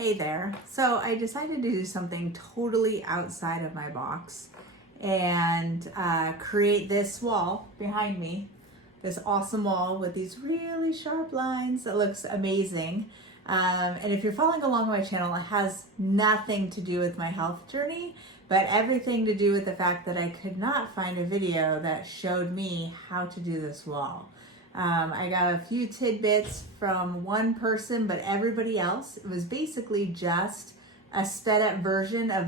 Hey there. So I decided to do something totally outside of my box and create this wall behind me, this awesome wall with these really sharp lines that looks amazing. And if you're following along my channel, it has nothing to do with my health journey, but everything to do with the fact that I could not find a video that showed me how to do this wall. I got a few tidbits from one person, but everybody else, it was basically just a sped up version of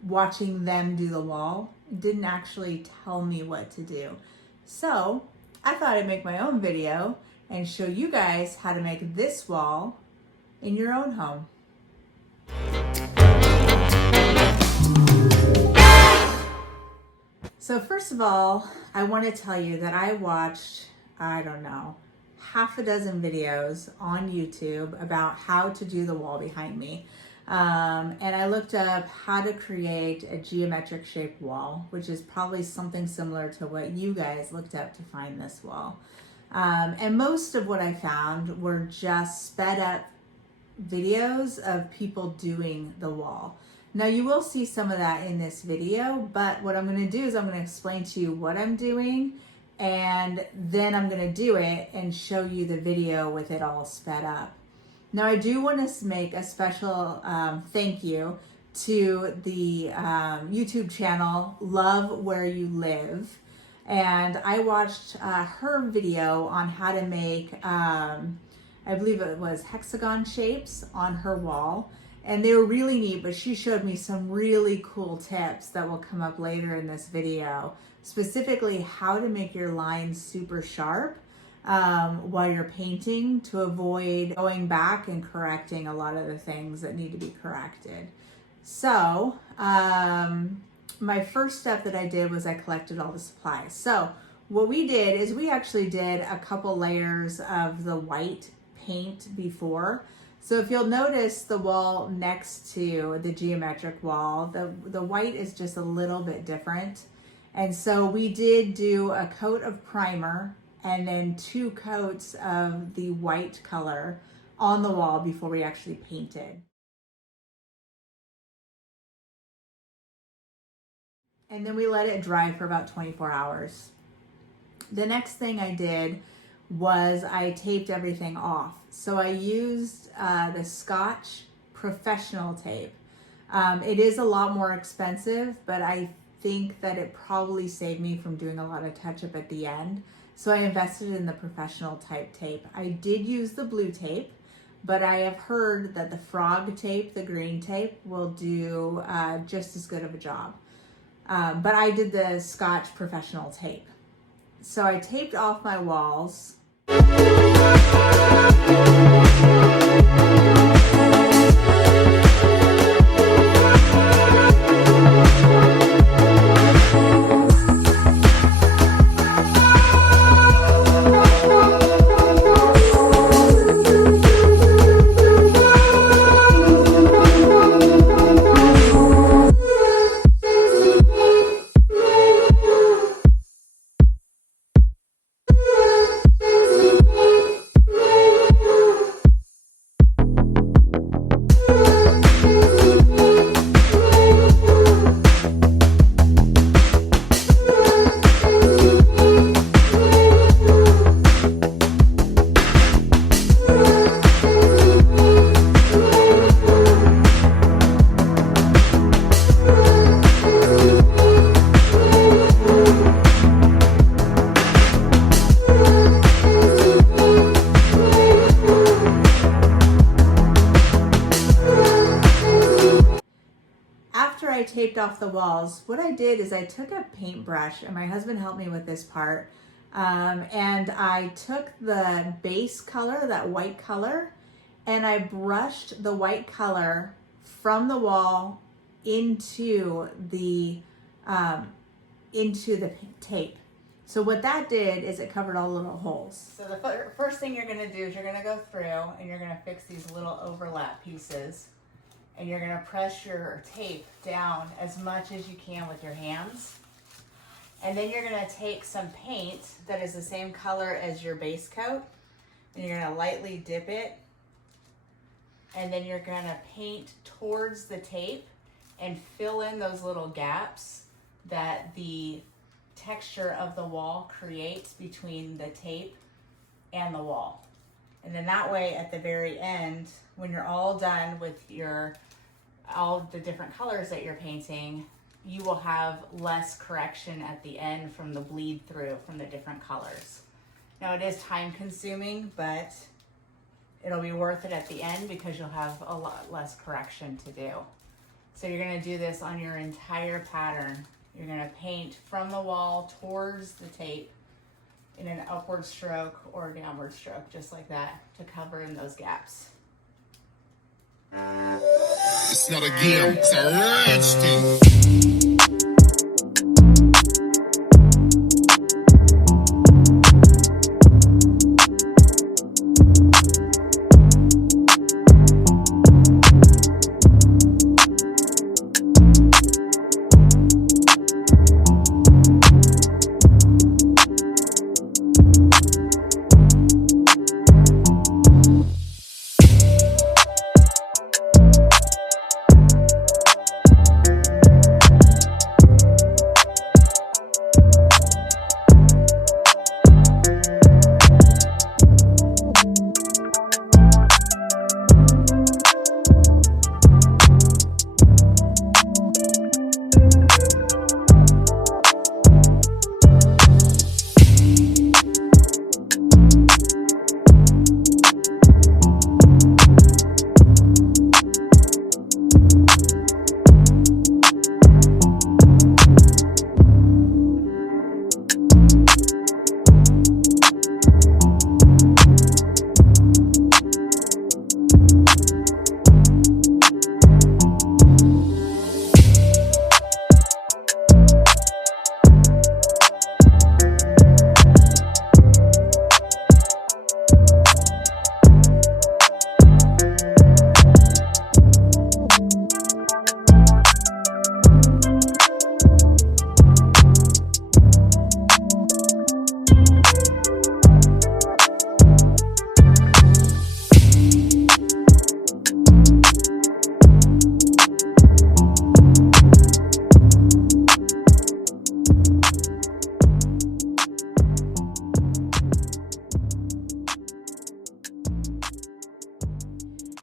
watching them do the wall. It didn't actually tell me what to do. So I thought I'd make my own video and show you guys how to make this wall in your own home. So first of all, I want to tell you that I watched, I don't know, half a dozen videos on YouTube about how to do the wall behind me. And I looked up how to create a geometric shaped wall, which is probably something similar to what you guys looked up to find this wall. And most of what I found were just sped up videos of people doing the wall. Now you will see some of that in this video, but what I'm going to do is I'm going to explain to you what I'm doing, and then I'm going to do it and show you the video with it all sped up. Now I do want to make a special thank you to the YouTube channel Love Where You Live, and I watched her video on how to make I believe it was hexagon shapes on her wall, and they were really neat, but she showed me some really cool tips that will come up later in this video, specifically how to make your lines super sharp while you're painting to avoid going back and correcting a lot of the things that need to be corrected. So my first step that I did was I collected all the supplies. So what we did is we actually did a couple layers of the white paint before. So if you'll notice the wall next to the geometric wall, the white is just a little bit different. And so we did do a coat of primer and then 2 coats of the white color on the wall before we actually painted. And then we let it dry for about 24 hours. The next thing I did was I taped everything off. So I used the Scotch Professional tape. It is a lot more expensive, but I think that it probably saved me from doing a lot of touch-up at the end. So I invested in the professional type tape. I did use the blue tape, but I have heard that the frog tape, the green tape, will do just as good of a job. But I did the Scotch Professional tape. So I taped off my walls. After I taped off the walls, what I did is I took a paintbrush, and my husband helped me with this part, and I took the base color, that white color, and I brushed the white color from the wall into the tape. So what that did is it covered all the little holes. So the first thing you're gonna do is you're gonna go through and you're gonna fix these little overlap pieces. And you're going to press your tape down as much as you can with your hands. And then you're going to take some paint that is the same color as your base coat, and you're going to lightly dip it and then you're gonna paint towards the tape and fill in those little gaps that the texture of the wall creates between the tape and the wall. And then that way at the very end, when you're all done with all the different colors that you're painting, you will have less correction at the end from the bleed through from the different colors. Now it is time consuming, but it'll be worth it at the end because you'll have a lot less correction to do. So you're gonna do this on your entire pattern. You're gonna paint from the wall towards the tape in an upward stroke or a downward stroke, just like that, to cover in those gaps. It's not a game, it's a rich thing.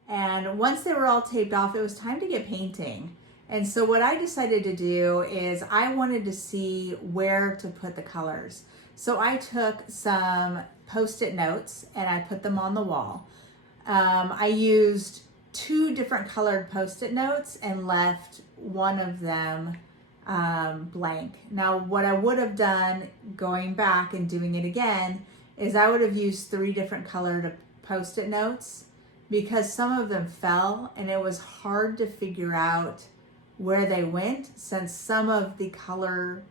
And once they were all taped off, it was time to get painting. And so what I decided to do is I wanted to see where to put the colors. So I took some Post-it notes and I put them on the wall. I used 2 different colored Post-it notes and left one of them blank. Now what I would have done going back and doing it again is I would have used 3 different colored Post-it notes, because some of them fell and it was hard to figure out where they went, since some of the color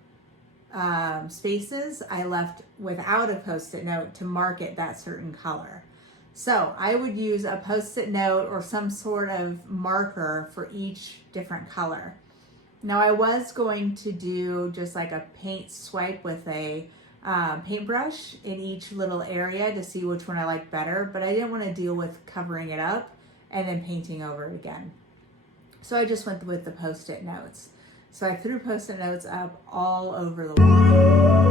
spaces I left without a Post-it note to mark it that certain color. So I would use a Post-it note or some sort of marker for each different color. Now I was going to do just like a paint swipe with a paintbrush in each little area to see which one I liked better, but I didn't want to deal with covering it up and then painting over it again. So I just went with the Post-it notes. So I threw Post-it notes up all over the wall.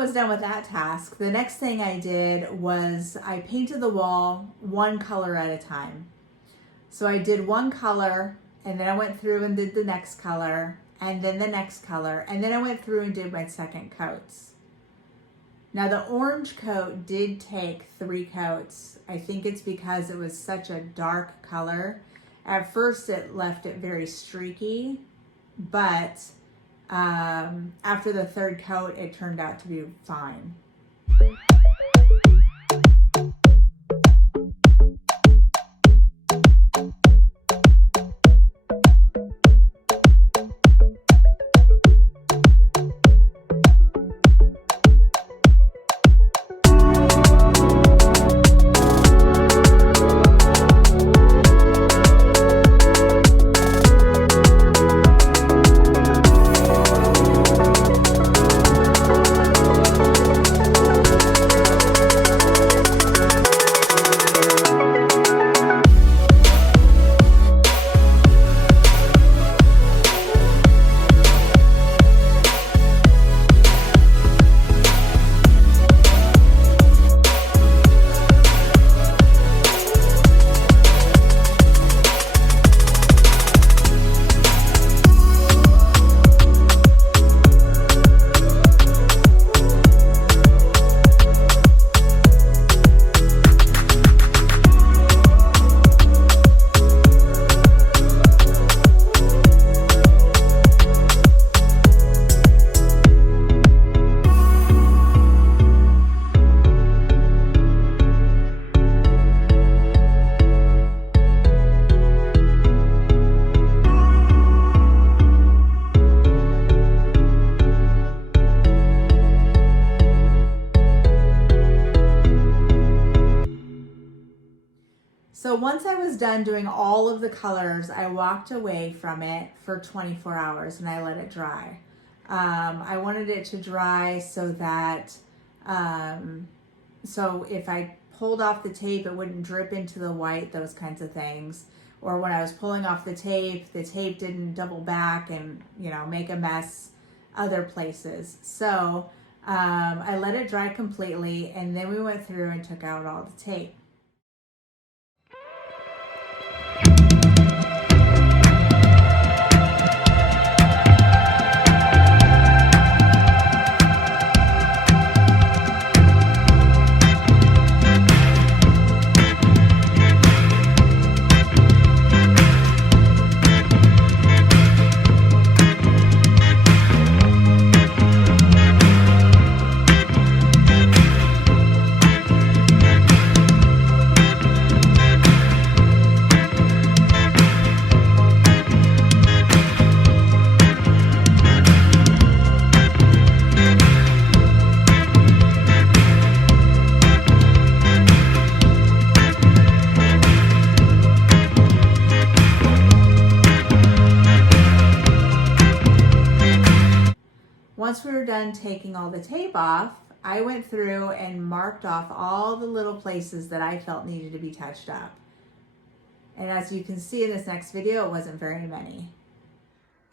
was done with that task, the next thing I did was I painted the wall one color at a time. So I did one color, and then I went through and did the next color, and then the next color, and then I went through and did my second coats. Now the orange coat did take 3 coats. I think it's because it was such a dark color. At first it left it very streaky, but after the 3rd coat, it turned out to be fine. So once I was done doing all of the colors, I walked away from it for 24 hours and I let it dry. I wanted it to dry so that, so if I pulled off the tape, it wouldn't drip into the white, those kinds of things. Or when I was pulling off the tape didn't double back and, you know, make a mess other places. So I let it dry completely, and then we went through and took out all the tape. Once we were done taking all the tape off, I went through and marked off all the little places that I felt needed to be touched up. And as you can see in this next video, it wasn't very many.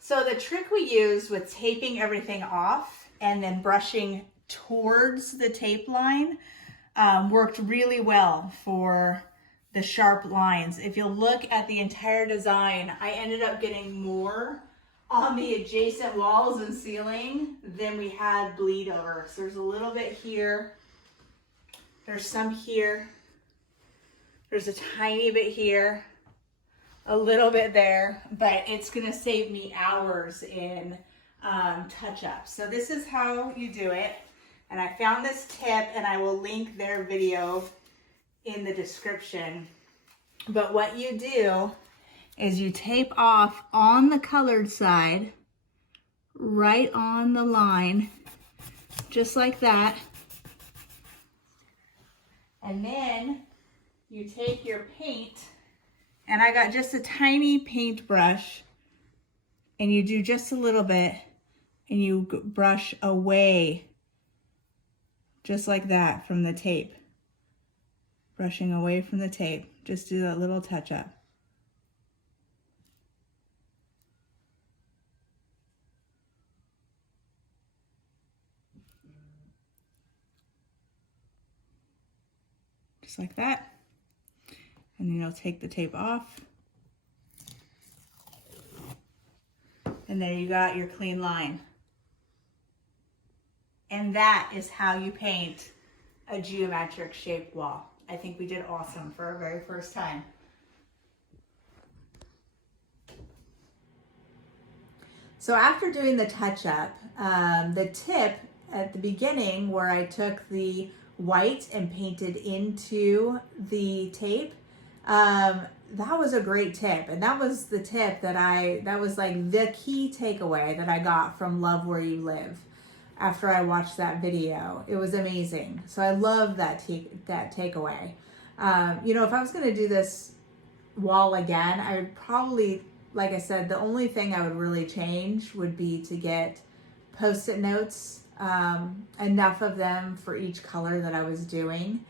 So the trick we used with taping everything off and then brushing towards the tape line worked really well for the sharp lines. If you look at the entire design, I ended up getting more on the adjacent walls and ceiling than we had bleed over. So there's a little bit here, there's some here, there's a tiny bit here, a little bit there, but it's gonna save me hours in touch-up. So this is how you do it. And I found this tip, and I will link their video in the description. But what you do is you tape off on the colored side, right on the line, just like that. And then you take your paint, and I got just a tiny paintbrush, and you do just a little bit, and you brush away, just like that, from the tape. Brushing away from the tape, just do that little touch-up. just like that. And then you'll take the tape off. And there you got your clean line. And that is how you paint a geometric shaped wall. I think we did awesome for our very first time. So after doing the touch-up, the tip at the beginning where I took the white and painted into the tape, that was a great tip. And that was the tip that was like the key takeaway that I got from Love Where You Live after I watched that video. It was amazing. So I love that takeaway. You know, if I was going to do this wall again, I would probably, like I said, the only thing I would really change would be to get Post-it notes, enough of them for each color that I was doing.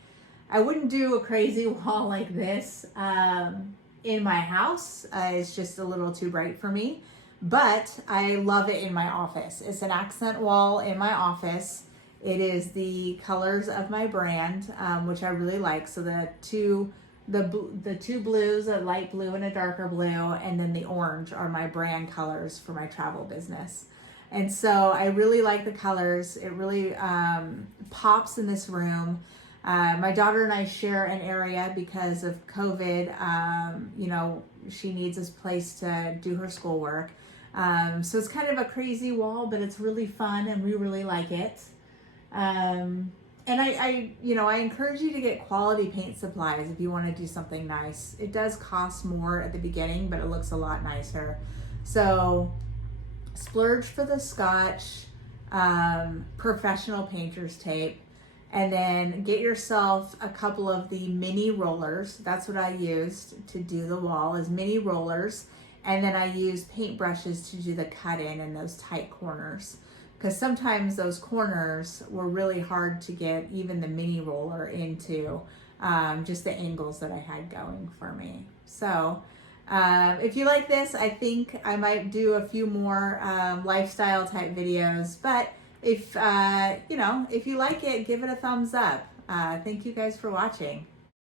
I wouldn't do a crazy wall like this in my house. It's just a little too bright for me, but I love it in my office. It's an accent wall in my office. It is the colors of my brand, which I really like. So the two blues, a light blue and a darker blue, and then the orange are my brand colors for my travel business. And so I really like the colors. It really pops in this room. My daughter and I share an area because of COVID. You know, she needs this place to do her schoolwork. So it's kind of a crazy wall, but it's really fun and we really like it. And I encourage you to get quality paint supplies if you want to do something nice. It does cost more at the beginning, but it looks a lot nicer. So splurge for the Scotch, professional painter's tape, and then get yourself a couple of the mini rollers. That's what I used to do the wall, is mini rollers. And then I use paint brushes to do the cut in and those tight corners, because sometimes those corners were really hard to get even the mini roller into, just the angles that I had going for me. So if you like this, I think I might do a few more lifestyle type videos, but if you like it, give it a thumbs up. Thank you guys for watching.